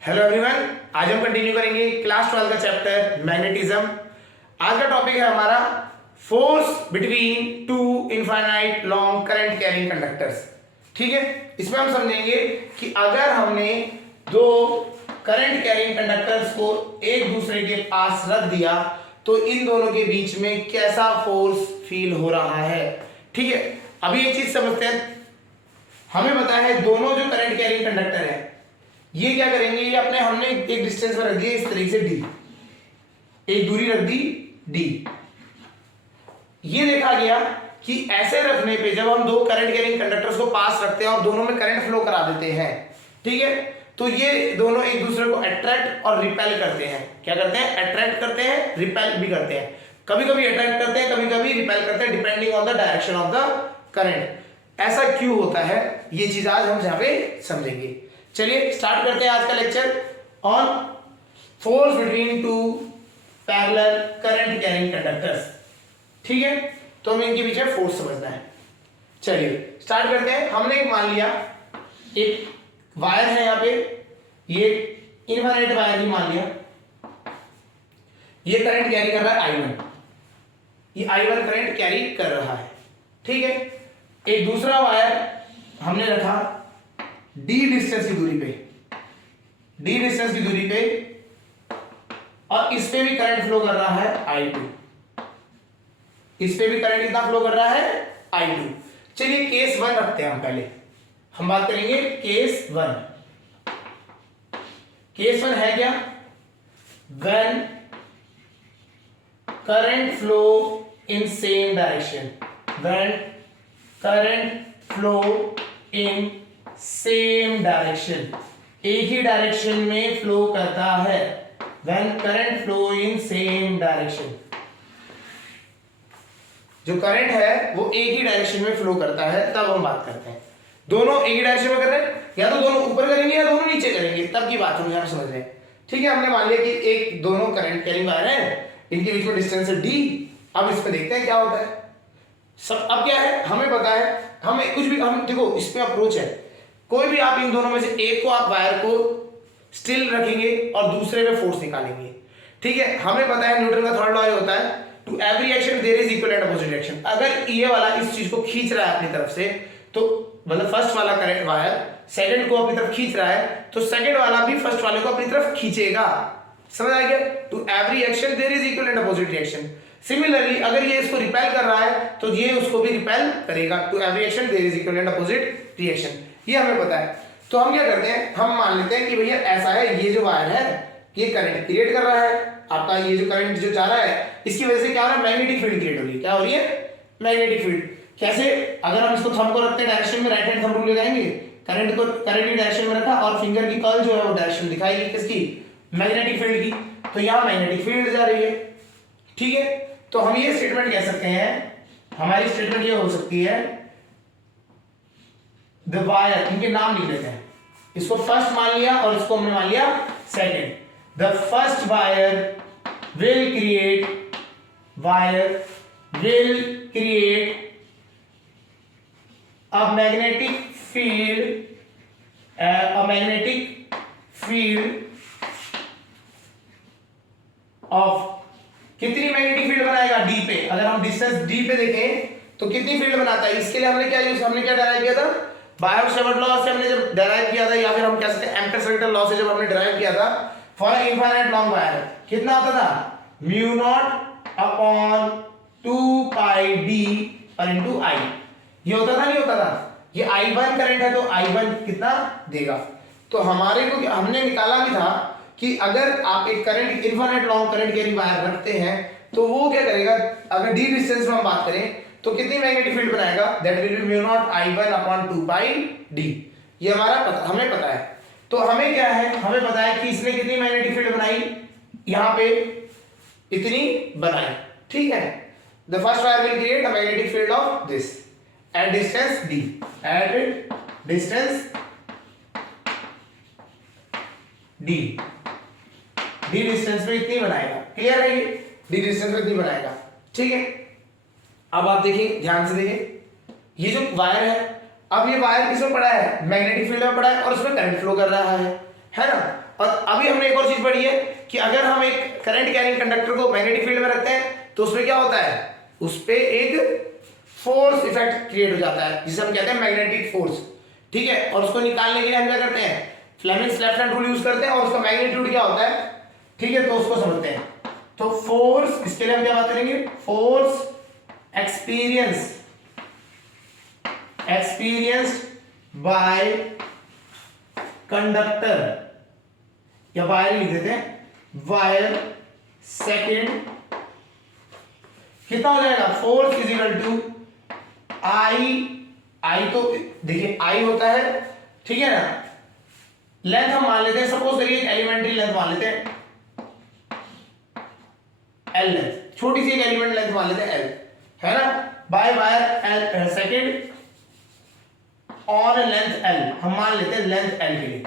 Hello everyone, आज हम continue करेंगे क्लास 12 का चैप्टर मैग्नेटिज्म। आज का टॉपिक है हमारा force between two infinite long current carrying conductors. ठीक है, इसमें हम समझेंगे कि अगर हमने दो करंट कैरिंग कंडक्टर्स को एक दूसरे के पास रख दिया तो इन दोनों के बीच में कैसा फोर्स फील हो रहा है। ठीक है, अभी एक चीज समझते हैं। हमें पता है दोनों जो करंट कैरिंग कंडक्टर है ये क्या करेंगे, ये अपने हमने एक डिस्टेंस पर रख दिया इस तरीके से डी, एक दूरी रख दी डी। ये देखा गया कि ऐसे रखने पे जब हम दो करंट कैरिंग कंडक्टर्स को पास रखते हैं और दोनों में करंट फ्लो करा देते हैं, ठीक है, तो ये दोनों एक दूसरे को अट्रैक्ट और रिपेल करते हैं। क्या करते हैं? अट्रैक्ट करते हैं, रिपेल भी करते हैं। कभी कभी अट्रैक्ट करते हैं, कभी कभी रिपेल करते हैं, depending on the direction of the current. ऐसा क्यों होता है ये चीज आज हम यहाँ पे समझेंगे। चलिए स्टार्ट करते हैं आज का lecture on force between two parallel current carrying conductors. ठीक है, तो हमें इनके पीछे फोर्स समझना है। चलिए स्टार्ट करते हैं। हमने एक मान लिया एक वायर है, यहाँ पे ये इनफाइनाइट वायर ही मान लिया, ये करंट कैरी कर रहा है I1, ये I1 करंट कैरी कर रहा है। ठीक है, एक दूसरा वायर हमने रखा d डिस्टेंस की दूरी पे, d डिस्टेंस की दूरी पे, और इस पे भी करंट फ्लो कर रहा है I2, इस पे भी करंट कितना फ्लो कर रहा है I2। चलिए केस 1 रखते हैं। हम पहले हम बात करेंगे केस 1। केस 1 है क्या? When current flow in same direction, when current flow in same direction, एक ही डायरेक्शन में फ्लो करता है। When current flow in same direction, जो करंट है वो एक ही डायरेक्शन में फ्लो करता है, तब हम बात करते हैं। दोनों एक ही डायरेक्शन में कर रहे हैं, या तो दोनों ऊपर करेंगे या दोनों नीचे करेंगे, तब की बात हम यहां समझ रहे हैं। ठीक है, हमने मान लिया कि एक दोनों करंट कैरिंग वायर है, इनके बीच में डिस्टेंस है d। अब इस पे देखते हैं क्या होता है। सब अब क्या है, हमें पता है, हमें कुछ भी, हम देखो इस पे अप्रोच है, कोई भी आप इन दोनों में से एक को आप वायर को स्टिल रखेंगे और दूसरे पे फोर्स निकालेंगे। ठीक है, हमें पता है न्यूटन का थर्ड लॉ होता है, to every action there is equal and opposite reaction. अगर ये वाला इस चीज को खींच रहा है अपनी तरफ से, तो मतलब फर्स्ट वाला करंट वायर सेकंड को अपनी तरफ खींच रहा है, तो सेकंड वाला भी फर्स्ट वाले को अपनी तरफ खींचेगा। समझ आ गया? To every action there is equal and opposite reaction. Similarly अगर ये इसको रिपेल कर रहा है तो ये उसको भी रिपेल करेगा। To every action there is equal and opposite reaction, ये हमें पता है। तो हम क्या करते हैं, हम मान लेते हैं कि भैया ऐसा है, ये जो वायर है ये करंट क्रिएट कर रहा है आपका, ये जो करंट जो जा रहा है इसकी वजह से क्या हो रहा है, मैग्नेटिक फील्ड क्रिएट हो रही है। क्या हो रही है? Magnetic field. कैसे? अगर हम इसको थंब को रखते हैं डायरेक्शन में, राइट हैंड थंब रूल लगाएंगे, करंट को करंट की डायरेक्शन में रखा और फिंगर की कर्ल जो है वो डायरेक्शन दिखाएगी किसकी? मैग्नेटिक फील्ड की। तो यहाँ मैग्नेटिक फील्ड जा रही है। ठीक है, तो हम ये स्टेटमेंट कह सकते हैं, हमारी स्टेटमेंट ये हो सकती है, द वायर, इनके नाम लिख लेते हैं, इसको फर्स्ट मान लिया और इसको हमने मान लिया second. The first wire will create, wire will create a magnetic field of कितनी मैग्नेटिक फील्ड बनाएगा? d पे। अगर हम डिस्टेंस d पे देखें तो कितनी फील्ड बनाता है, इसके लिए हमने क्या डिराइव किया था? बायो-सावर्ट लॉ से हमने जब डिराइव किया था, या फिर हम कह सकते हैं एम्पेयर-सर्किल लॉ से जब हमने डिराइव किया था, फॉर इनफाइनाइट लॉन्ग वायर कितना आता था? Mu naught upon 2 pi d और इनटू i। ये होता था, नहीं होता था? ये I1 करंट है तो I1 कितना देगा? तो हमारे को हमने निकाला भी था कि अगर आप एक current infinite long current carrying wire रखते हैं तो वो क्या करेगा, अगर d डिस्टेंस में हम बात करें तो कितनी मैग्नेटिक फील्ड बनाएगा? That will be mu naught I1 upon 2 pi d। ये हमें पता है। तो हमें क्या है, हमें पता है कि इसने कितनी मैग्नेटिक फील्ड बनाई, यहां पे इतनी बनाई। ठीक है, the first wire will create a magnetic field of this at distance d, at distance d, d distance में इतनी बनाएगा। क्लियर है? ये d डिस्टेंस में इतनी बनाएगा। ठीक है, अब आप देखिए, ध्यान से देखिए, ये जो वायर है, अब ये वायर किसमें पड़ा है? मैग्नेटिक फील्ड में पड़ा है और उसमें करंट फ्लो कर रहा है। है ना। और अभी हमने एक और चीज पढ़ी है कि अगर हम एक करंट कैरिंग कंडक्टर को मैग्नेटिक फील्ड में रखते हैं तो उसमें क्या होता है, उस पे एक फोर्स इफेक्ट क्रिएट हो जाता है जिसे हम कहते हैं मैग्नेटिक फोर्स, ठीक है। और उसको निकालने के लिए हम क्या करते हैं, Fleming's left hand rule use करते हैं और उसका मैग्नीट्यूड क्या होता है, ठीक है, तो उसको समझते हैं। तो फोर्स, इसके लिए हम क्या बात करेंगे, फोर्स एक्सपीरियंस्ड बाय कंडक्टर, या वायर लिख देते हैं, वायर सेकेंड, कितना हो जाएगा, फोर्स इज इक्वल टू आई तो देखिए आई होता है, ठीक है ना। लेंथ हम मान लेते हैं, सपोज करिए एलिमेंट्री लेंथ मान लेते हैं एल लेंथ, छोटी सी एक एलिमेंट लेंथ मान लेते हैं एल, है ना, by wire L second on length L, हम मान लेते हैं लेंथ एल के लिए,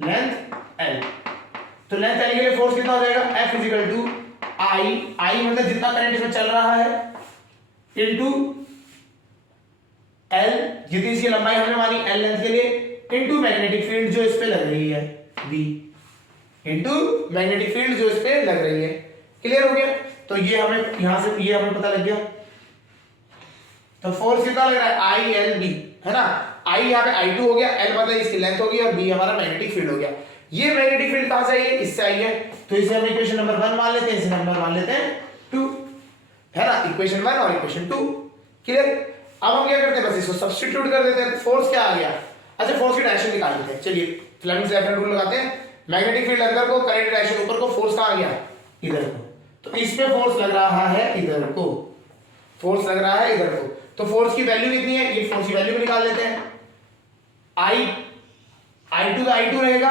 लेंथ एल, तो लेंथ एल के लिए फोर्स कितना हो जाएगा, एफ इज इक्वल टू आई मतलब जितना करंट इसमें चल रहा है इनटू एल, जितनी सी लंबाई हमने मानी एल लेंथ के लिए, इनटू मैग्नेटिक फील्ड जो इस पे लग रही है बी, इनटू मैग्नेटिक फील्ड जो इस पे लग रही है। क्लियर हो गया, तो ये हमें यहां से ये हमें पता लग गया। तो फोर्स कितना लग रहा है, आई एल बी, है ना, आई यहाँ पे आई टू हो गया, एल मतलब इसकी लेंथ होगी और बी हमारा मैग्नेटिक फील्ड हो गया। ये मैग्नेटिक फील्ड कहां से आई है, इससे आई है, तो इसे हम इक्वेशन नंबर 1 मान लेते हैं, इसे नंबर मान लेते हैं 2, है ना, इक्वेशन 1 और इक्वेशन 2। क्लियर, अब हम क्या करते हैं, बस इसको सब्स्टिट्यूट कर देते हैं, फोर्स क्या आ गया, अच्छा फोर्स की डायरेक्शन निकाल लेते हैं, चलिए फ्लेमिंग्स लेफ्ट हैंड रूल लगाते हैं, मैग्नेटिक फील्ड अंदर को, करंट डायरेक्शन ऊपर को, फोर्स कहां आ गया, इधर को, तो इस पे फोर्स लग रहा है इधर को, फोर्स लग रहा है इधर को, तो फोर्स की वैल्यू कितनी है, ये फोर्स की वैल्यू भी निकाल लेते हैं, आई टू रहेगा,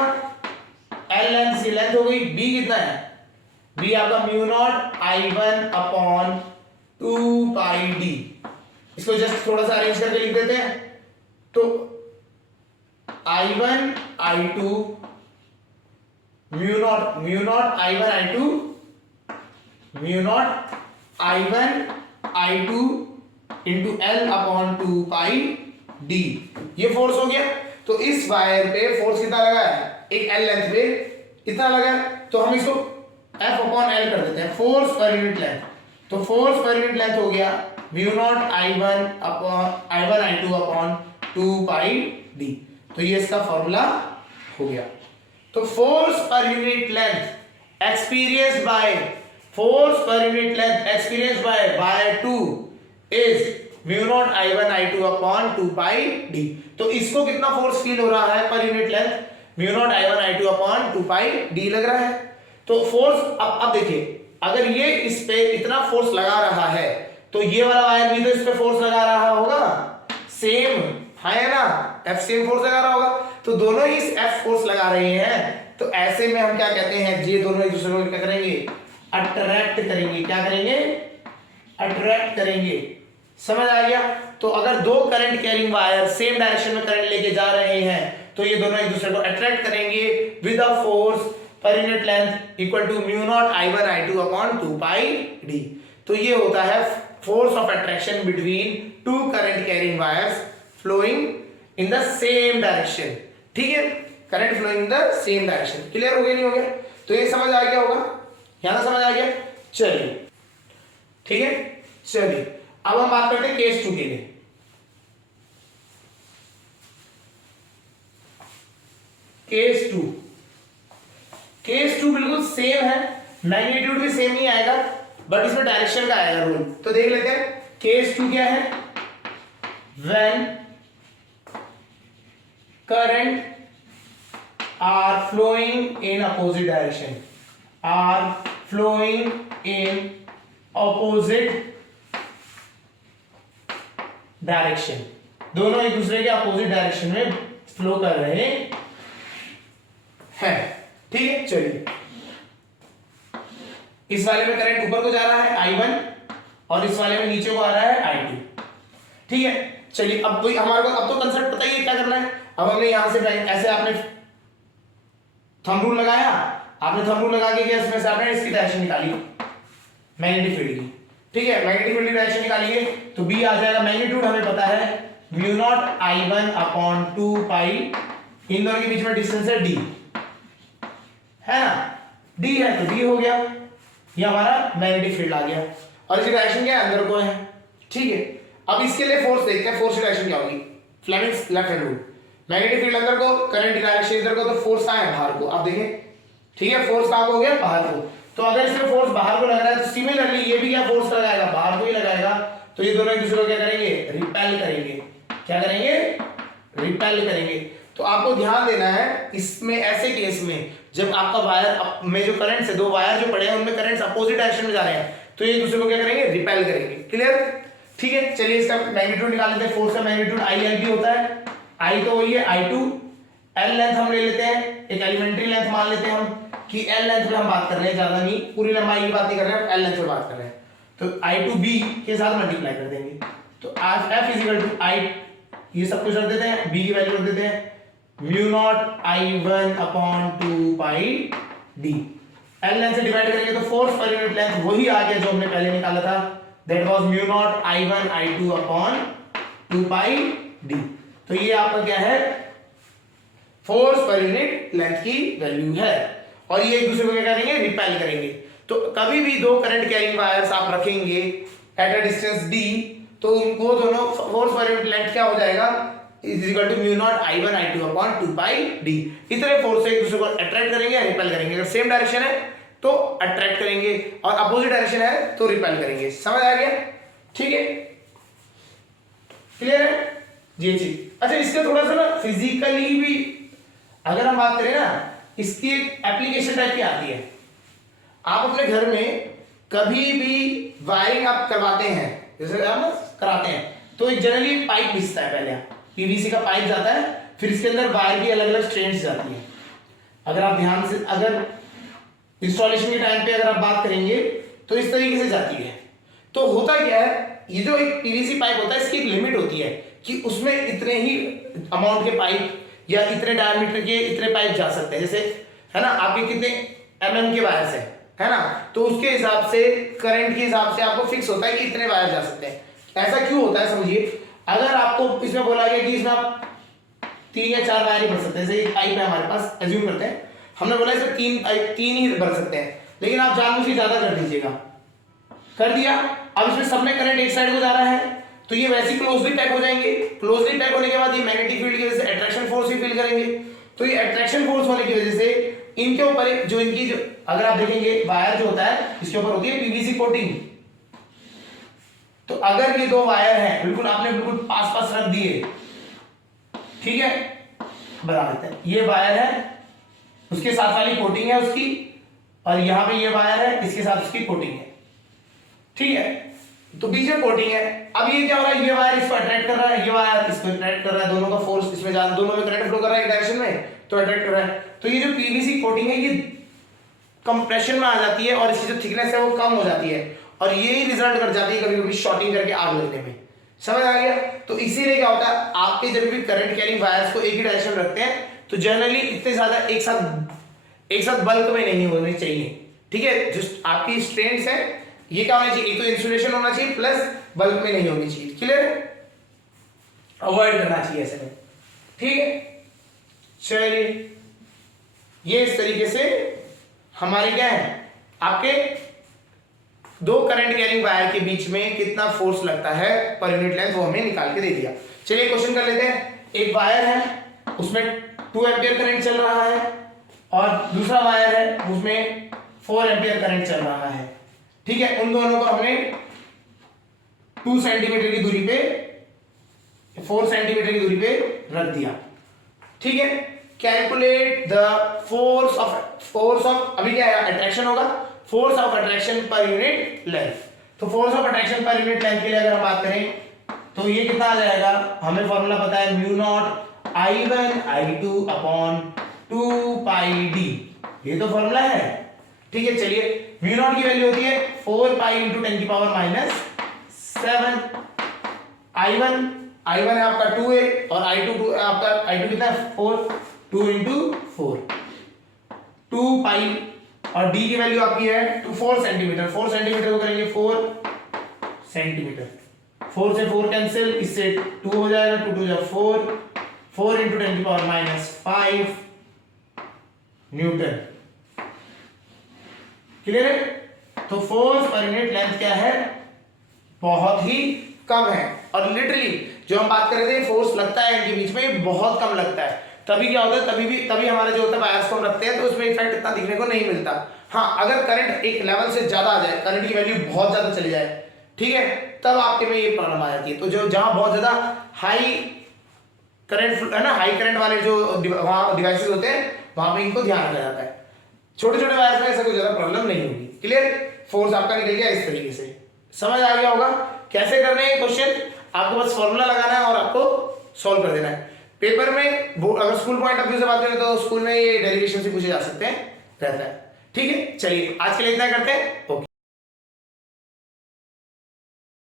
एल लेंथ सी लेंथ हो गई, बी कितना है, बी आपका mu naught I1 upon 2 pi D, इसको जस्ट थोड़ा सा अरेंज करके लिख देते हैं, तो I1 I2 mu naught I1 I2 into L upon 2 pi D, ये फोर्स हो गया। तो इस वायर पे फोर्स कितना लगा है, एक एल लेंथ पे इतना लगा है, तो हम इसको एफ अपॉन एल कर देते हैं, फोर्स पर यूनिट लेंथ, तो फोर्स पर यूनिट लेंथ हो गया mu naught I1 I2 upon 2 pi D, तो ये इसका फॉर्मूला हो गया। तो force per unit length experienced by wire 2 is mu naught I1 I2 upon 2 pi D, तो इसको कितना फोर्स फील हो रहा है पर unit length, mu naught I1 I2 upon 2 pi D लग रहा है। तो फोर्स अब देखिए, अगर ये इस पे इतना फोर्स लगा रहा है तो ये वाला वायर भी तो इस पे फोर्स लगा रहा होगा, सेम है ना, एफ सेम फोर्स लगा रहा होगा, तो दोनों ही एफ फोर्स लगा रहे हैं, तो ऐसे में हम क्या कहते हैं, ये दोनों एक दूसरे को क्या करेंगे, अट्रैक्ट करेंगे, क्या करेंगे, अट्रैक्ट करेंगे, समझ आ गया। तो अगर दो current carrying wire same direction में करंट लेके जा रहे हैं तो ये दोनों एक दूसरे को अट्रैक्ट करेंगे with a force per unit length equal to mu naught I1 I2 upon 2 pi D, तो ये होता है force of attraction between two current carrying wires flowing in the same direction, ठीक है, current flowing in the same direction. Clear हो गया, नहीं हो गया, तो ये समझ आ गया होगा, यहां समझ आ गया, चलिए ठीक है। चलिए अब हम बात करते हैं केस 2 के लिए। केस 2 बिल्कुल सेम है, मैग्नीट्यूड भी सेम नहीं आएगा, बट इसमें डायरेक्शन का आएगा रूल, तो देख लेते हैं केस 2 क्या है, when current are flowing in opposite direction, दोनों एक दूसरे के अपोजिट डायरेक्शन में फ्लो कर रहे हैं, ठीक है। चलिए इस वाले में करंट ऊपर को जा रहा है I1 और इस वाले में नीचे को आ रहा है I2, ठीक है। चलिए अब कोई हमारे को अब तो कंसेप्ट पता ही है क्या करना है। अब हमने यहां से ऐसे आपने थंब रूल लगाया, आपने थंब रूल लगा के इसमें से आपने इसकी डायरेक्शन निकाली मैग्नेटिक फील्ड की, ठीक है, मैग्नेटिक फील्ड की डायरेक्शन निकालिए तो बी आ जाएगा, मैग्नीट्यूड हमें पता है म्यू नॉट I1 अपॉन 2 पाई, इन दोनों के बीच में डिस्टेंस है d, है ना, डी है तो डी हो गया, ये हमारा मैग्नेटिक फील्ड आ गया, और इसकी डायरेक्शन क्या है, अंदर को है। ठीक है, अब इसके लिए फोर्स देखते हैं, फोर्स की डायरेक्शन क्या होगी, Fleming's left hand rule, magnetic field अंदर को, करंट की डायरेक्शन इधर को, तो फोर्स कहाँ है, बाहर को। आप देखें, ठीक है, फोर्स कहाँ को हो गया, बाहर को। तो अगर इसमें फोर्स बाहर को लग रहा है तो सिमिलरली ये भी क्या फोर्स लगाएगा, बाहर को ही लगाएगा। तो ये दोनों एक दूसरे को क्या करेंगे, रिपेल करेंगे। क्या करेंगे, रिपेल करेंगे। तो आपको ध्यान देना है इसमें, ऐसे केस में जब आपका वायर में जो करंट से दो वायर जो पड़े हैं उनमें करंट अपोजिट डायरेक्शन में जा रहे हैं, तो ये एक दूसरे को क्या करेंगे, रिपेल करेंगे। क्लियर, ठीक है। चलिए इसका मैग्नीट्यूड निकाल लेते हैं। फोर्स का मैग्नीट्यूड आई एल भी होता है, आई तो वही है I2, एल लेंथ हम ले लेते हैं, एक एलिमेंट्री लेंथ मान लेते हैं हम कि एल लेंथ पे हम बात कर रहे हैं, ज्यादा नहीं, पूरी लंबाई की बात नहीं कर रहे हैं, एल लेंथ पे बात कर रहे हैं। तो I2b के साथ मल्टीप्लाई कर देंगे, तो F इक्वल टू आई, ये सब कुछ रख देते हैं, b की वैल्यू रख देते हैं mu naught I1 upon 2 pi d। L length से डिवाइड करेंगे तो फोर्स पर यूनिट लेंथ वही आ गया जो हमने पहले निकाला था, that was mu naught I1 I2 upon 2 pi d। तो ये आपका क्या है, फोर्स पर यूनिट लेंथ की वैल्यू है, और ये एक दूसरे को क्या करेंगे, रिपेल करेंगे। तो कभी भी दो करंट कैरिंग वायर्स आप रखेंगे एट अ डिस्टेंस d, तो उनको दोनों फोर्स पर यूनिट लेंथ क्या हो जाएगा, is equal to mu naught I1 I2 upon 2 pi d। इस तरह फोर्स से एक दूसरे को अट्रैक्ट करेंगे या रिपेल करेंगे। अगर सेम डायरेक्शन है तो अट्रैक्ट करेंगे और अपोजिट डायरेक्शन है तो रिपेल करेंगे। समझ आ गया, ठीक है, क्लियर है जी जी। अच्छा, इसका थोड़ा सा ना फिजिकली भी अगर हम बात करें ना, इसकी एक एप्लीकेशन टाइप की आती है। आप अपने घर में कभी भी वायरिंग आप करवाते हैं, जैसे आप ना कराते हैं, तो एक जनरली पाइप बिछता है, पहले पीवीसी का पाइप जाता है, फिर इसके अंदर वायर की अलग अलग स्ट्रेंड्स जाती है। अगर आप ध्यान से, अगर इंस्टॉलेशन के टाइम पे अगर आप बात करेंगे तो इस तरीके से जाती है। तो होता क्या है, ये जो एक पीवीसी पाइप होता है इसकी एक लिमिट होती है कि उसमें इतने ही अमाउंट के पाइप या इतने डायमीटर के इतने पाइप जा सकते हैं, जैसे है ना, आपके कितने mm के वायर है ना, तो उसके हिसाब से करंट के हिसाब से आपको फिक्स होता है कि इतने वायर जा सकते हैं। ऐसा क्यों होता है समझिए, अगर आपको इसमें बोला गया कि इसमें आप 3 या 4 वायर ही भर सकते हैं, जैसे एक पाइप है हमारे पास, एज्यूम करते हैं, हमने बोला इसमें 3 ही भर सकते हैं, लेकिन आप जानबूझ के ज्यादा कर दीजिएगा, कर दिया। अब इसमें सब में करंट एक साइड को जा रहा है, तो ये वैसे ही क्लोजली पैक हो जाएंगे। क्लोजली पैक होने के बाद ये मैग्नेटिक फील्ड की वजह से अट्रैक्शन फोर्स भी फील करेंगे। तो ये अट्रैक्शन फोर्स होने की वजह से इनके ऊपर जो इनकी जो, अगर आप देखेंगे वायर जो होता है इसके ऊपर होती है पीवीसी कोटिंग। तो अगर ये दो वायर हैं, बिल्कुल आपने बिल्कुल पास पास रख दिए, ठीक है, बना लेते हैं, ये वायर है, उसके साथ वाली कोटिंग है उसकी, और यहां पे ये वायर है, इसके साथ उसकी कोटिंग है, ठीक है, तो बीच में कोटिंग है। अब ये क्या हो रहा है, ये वायर इसको अट्रैक्ट कर रहा है, ये वायर इसको अट्रैक्ट कर रहा है, दोनों का फोर्स इसमें जा, दोनों में करंट फ्लो कर रहा है एक डायरेक्शन में, तो अट्रैक्ट कर रहा है। तो ये जो पीवीसी कोटिंग है ये कंप्रेशन में आ जाती है और इसकी जो थिकनेस है वो कम हो जाती है, और यही रिजल्ट कर जाती है कभी कभी शॉर्टिंग करके आग लगने में। समझ आ गया। तो इसीलिए क्या होता है, आपके जब भी करंट कैरिंग वायर्स को एक ही डायरेक्शन में रखते हैं तो जनरली इतने ज्यादा एक साथ बल्क में नहीं होने चाहिए, ठीक है। जो आपकी स्ट्रेंड्स है ये क्या होना चाहिए, एक तो इंसुलेशन होना चाहिए प्लस बल्क में नहीं होनी चाहिए, क्लियर, अवॉइड करना चाहिए ऐसे में, ठीक है। चलिए, ये इस तरीके से हमारे क्या है, आपके दो करंट कैरिंग वायर के बीच में कितना फोर्स लगता है पर यूनिट लेंथ वो हमें निकाल के दे दिया। चलिए क्वेश्चन कर लेते हैं। एक वायर है उसमें 2 एम्पियर करंट चल रहा है और दूसरा वायर है उसमें 4 एम्पियर करंट चल रहा है, ठीक है। उन दोनों को हमने 2 सेंटीमीटर की दूरी पे 4 सेंटीमीटर की दूरी पे रख दिया, ठीक है। कैलकुलेट द फोर्स ऑफ अभी क्या है, अट्रैक्शन होगा, force of attraction per unit length. तो force of attraction per unit length के लिए अगर हम बात करें तो ये कितना आ जाएगा, हमें फॉर्मूला पता है mu naught I1 I2 upon 2 pi d, ये तो फॉर्मूला है, ठीक है। चलिए, म्यू नॉट की वैल्यू होती है 4 पाई इंटू 10 की पावर -7। I1 है आपका 2 है और I2 आपका I2 कितना है 4, 2 इंटू 4 2 पाई, और d की वैल्यू आपकी है 4 सेंटीमीटर। 4 सेंटीमीटर को करेंगे 4 सेंटीमीटर, 4 से 4 कैंसिल, इससे 2 हो जाएगा, 2 2 जा 4 इंटू 10 की पावर -5 न्यूटन, क्लियर है? तो फोर्स पर यूनिट लेंथ क्या है, बहुत ही कम है। और लिटरली जो हम बात कर रहे थे फोर्स लगता है इनके बीच में, ये बहुत कम लगता है। तभी क्या होता है, तभी हमारा जो होता है वायर्स को हम रखते हैं तो उसमें इफेक्ट इतना दिखने को नहीं मिलता। हाँ, अगर करंट एक लेवल से ज्यादा आ जाए, करंट की वैल्यू बहुत ज्यादा चली जाए, ठीक है, तब आपके में ये प्रॉब्लम आ जाती है। तो जो जहां बहुत ज्यादा हाई करंट है ना, हाई करंट वाले जो वहां डिवाइसेस होते हैं, वहां पे इनको ध्यान रखा जाता है। छोटे छोटे वायर्स में ऐसा कोई ज्यादा प्रॉब्लम नहीं होगी। क्लियर? फोर्स आपका निकल गया इस तरीके से, समझ आ गया होगा कैसे करने हैं क्वेश्चन। आपको बस फॉर्मूला लगाना है और आपको सॉल्व कर देना है। पेपर में अगर स्कूल पॉइंट ऑफ व्यू से बात करें तो स्कूल में ये डेरिवेशन से पूछे जा सकते हैं, रहता है। ठीक है, चलिए आज के लिए इतना करते हैं। ओके।